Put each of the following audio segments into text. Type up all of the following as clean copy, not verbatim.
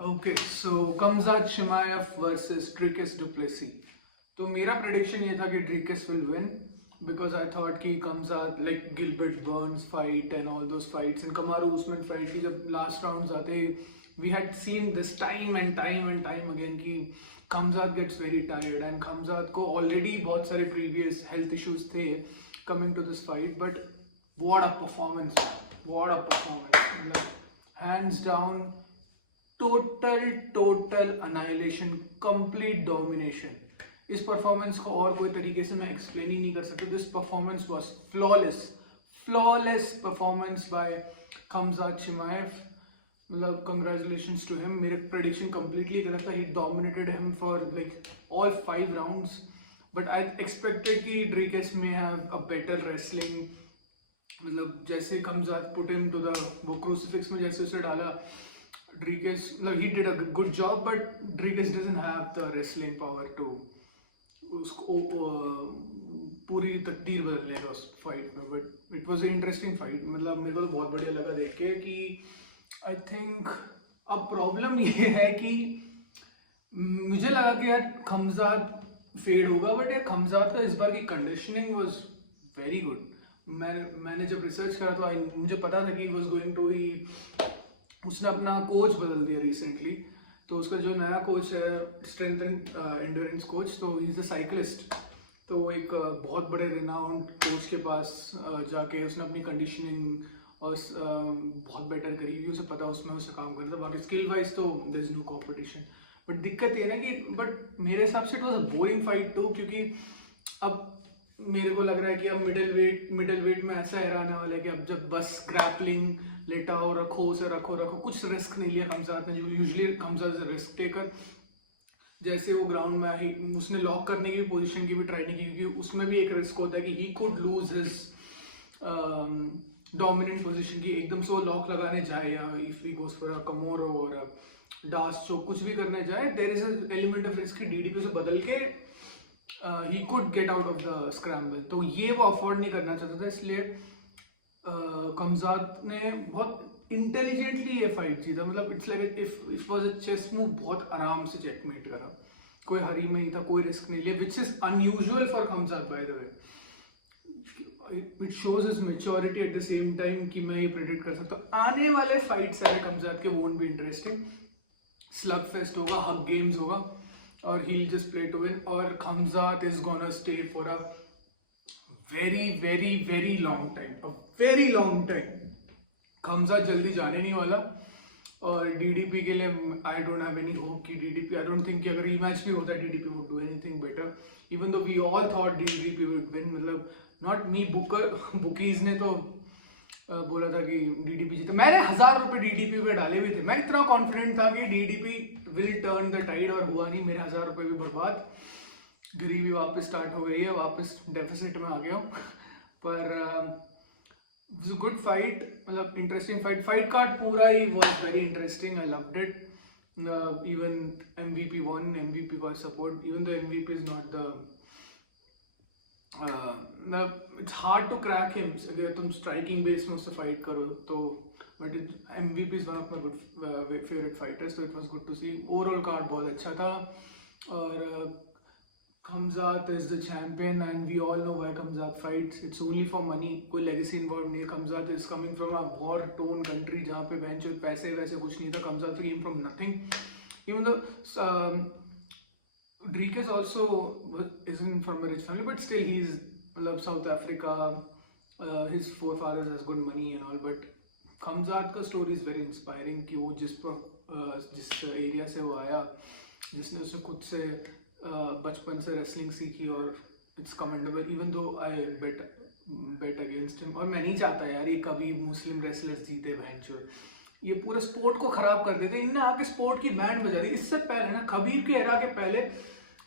Okay so Khamzat Chimaev versus Dricus Du Plessis. तो मेरा prediction ये था कि Dricus will win because I thought कि Khamzat like Gilbert Burns fight and all those fights and Kamaru Usman fight की जब last rounds आते we had seen this time and time again कि Khamzat gets very tired and Khamzat को already बहुत सारे previous health issues थे coming to this fight but what a performance मतलब hands down total annihilation, complete domination. इस performance को और कोई तरीके से मैं एक्सप्लेन ही नहीं कर सकता। This performance was flawless performance by Khamzat Chimaev. मतलब कंग्रेचुलेशंस टू हिम। मेरे प्रेडिक्शन कंप्लीटली गलत था। He dominated him for like all 5 rounds but I expected कि Dricus may have a better wrestling. मतलब जैसे Khamzat put him to the वो crucifix में जैसे उसे डाला Dricus, no, he did a good job, but Dricus doesn't have the wrestling power to उसको पूरी तकदीर बदलने का उस फाइट में। But it was a interesting fight. मतलब मेरे को तो बहुत बढ़िया लगा देख के कि आई थिंक अब प्रॉब्लम ये है कि मुझे लगा कि यार खमजात फेड होगा बट यार खमजात का इस बार की कंडीशनिंग वॉज वेरी गुड। मैंने जब रिसर्च करा तो मुझे पता था कि वॉज गोइंग टू ही उसने अपना कोच बदल दिया रिसेंटली। तो उसका जो नया कोच है स्ट्रेंथ एंड एंड्योरेंस कोच, तो ही इज़ अ साइकिलिस्ट। तो एक बहुत बड़े रिनाउंड कोच के पास जाके उसने अपनी कंडीशनिंग और बहुत बेटर करी क्योंकि उसे पता उसमें उसे काम करना था। बाकी स्किल वाइज तो there is no competition. But दिक्कत ये ना कि बट मेरे हिसाब से it was a boring fight too, क्योंकि अब मेरे को लग रहा है कि अब मिडिल वेट में ऐसा एरा आने वाला है कि अब जब बस ग्रैपलिंग लेटाओ रखो उसे रखो कुछ रिस्क नहीं लिया कमजात ने। Usually Khamzat is risk taker. जैसे वो ग्राउंड में आई उसने लॉक करने की पोजीशन की भी ट्राई नहीं की क्योंकि उसमें भी एक रिस्क होता है कि he could lose his dominant position की एकदम से वो लॉक लगाने जाए या if he goes for a kimura और डास चोक कुछ भी करने जाए there is a element of risk की डीडीपी से बदल के he could get out of the scramble. तो ये वो अफोर्ड नहीं करना चाहता था, इसलिए कमजात ने बहुत इंटेलिजेंटली ये फाइट जीता। मतलब it's like if was a chess move, बहुत आराम से चेकमेट करा। कोई हरी में नहीं था, कोई रिस्क नहीं लिया, which is unusual for Khamzat by the way. It shows his maturity at the same time कि मैं ये प्रेडिक्ट कर सकता हूँ आने वाले फाइट सारे कमजात के won't be interesting. Slug fest होगा, हग गेम्स होगा और he'll just play to win। और Khamzat is gonna stay for a very long time। Khamzat जल्दी जाने नहीं वाला। और डीडीपी के लिए I don't have any hope कि डीडीपी, आई डोंट थिंक कि अगर रीमैच भी होता है DDP would do anything better even though we all thought DDP would win. मतलब नॉट मी, बुकीज ने तो बोला था कि डीडीपी जीते। मैंने 1000 रुपए डीडीपी पे डाले भी थे। मैं इतना कॉन्फिडेंट था कि DDP will turn the tide और हुआ नहीं। मेरे 1000 रुपए भी बर्बाद। गरीबी वापस स्टार्ट हो गई है, वापस डेफिसिट में आ गया हूँ। पर गुड फाइट, मतलब इंटरेस्टिंग फाइट कार्ड पूरा he was very interesting. I loved it. Even MVP won, MVP got support even though MVP is not the it's hard to crack him अगर तुम स्ट्राइकिंग बेस में उससे fight करो तो। But MVP is one of my good favorite fighters, so it was good to see। Overall card बहुत अच्छा था। और Khamzat is the champion and we all know why Khamzat fights। It's only for money, कोई legacy involved नहीं है। Khamzat is coming from a war torn country जहाँ पे bench पैसे वैसे कुछ नहीं था। Khamzat came from nothing even though Dricus also isn't from a rich family but still he's मतलब South Africa, his forefathers has good money and all। but Khamzat का story is very inspiring कि वो जिस area से वो आया, जिसने उसे खुद से बचपन से रेसलिंग सीखी और it's commendable even though I bat against him. और मैं नहीं चाहता यार ये कभी मुस्लिम रेसलर्स जीते भैंचोद, ये पूरे स्पोर्ट को खराब कर देते। इनने आके स्पोर्ट की बैंड बजा दी। इससे पहले ना खबीब के एरा के पहले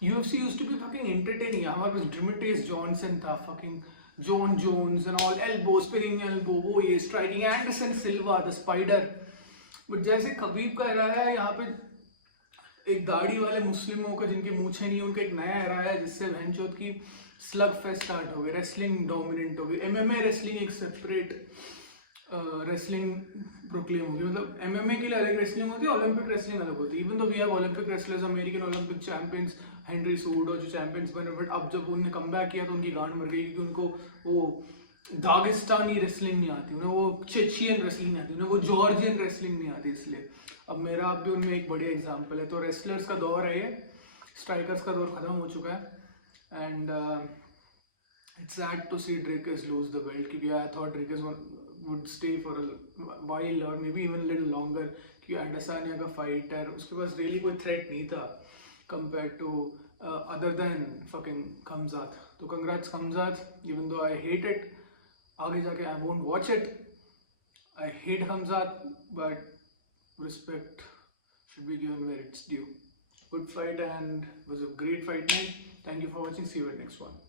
UFC used to be fucking entertaining. हमारे पास ड्रिमेटेस जॉनसन था, fucking Jon Jones and all, elbow spinning elbow, वो ये striking, Anderson Silva the spider. But जैसे खबीब का एरा है यहाँ पे एक दाढ़ी वाले मुस्लिमों का जिनकी मूछें नहीं, उनका एक नया एरा है जिससे भैंचोद की स्लग फेस्ट स्टार्ट हो गई, रेसलिंग डोमिनेंट हो गई। MMA रेसलिंग एक सेपरेट रेसलिंग प्रोक्लेम होगी. मतलब MMA के लिए अलग रेसलिंग होती है, ओलंपिक रेसलिंग अलग होती है. Even though we have Olympic wrestlers, American Olympic champions, Henry Cejudo जो चैंपियंस बने, बट अब जब उन्होंने कम बैक किया तो उनकी गांड मर गई, क्योंकि उनको वो दागिस्तानी रेसलिंग नहीं आती, उन्हें वो चेचियन रेसलिंग नहीं आती, उन्हें वो जॉर्जियन रेसलिंग नहीं आती. इसलिए अब मेरा अब भी उनमें एक बढ़िया एग्जाम्पल है. तो रेसलर्स का दौर है ये, स्ट्राइकर्स का दौर खत्म हो चुका है. And it's sad to see Dricus lose the belt, क्योंकि I thought Dricus would stay for a while or maybe even a little longer, क्योंकि Adesanya का fight है, उसके पास really कोई threat नहीं था compared to other than fucking Khamzat. तो congrats Khamzat, even though I hate it, आगे जाके I won't watch it. I hate Khamzat, but respect should be given where it's due. Good fight and was a great fight night. Thank you for watching. See you at next one.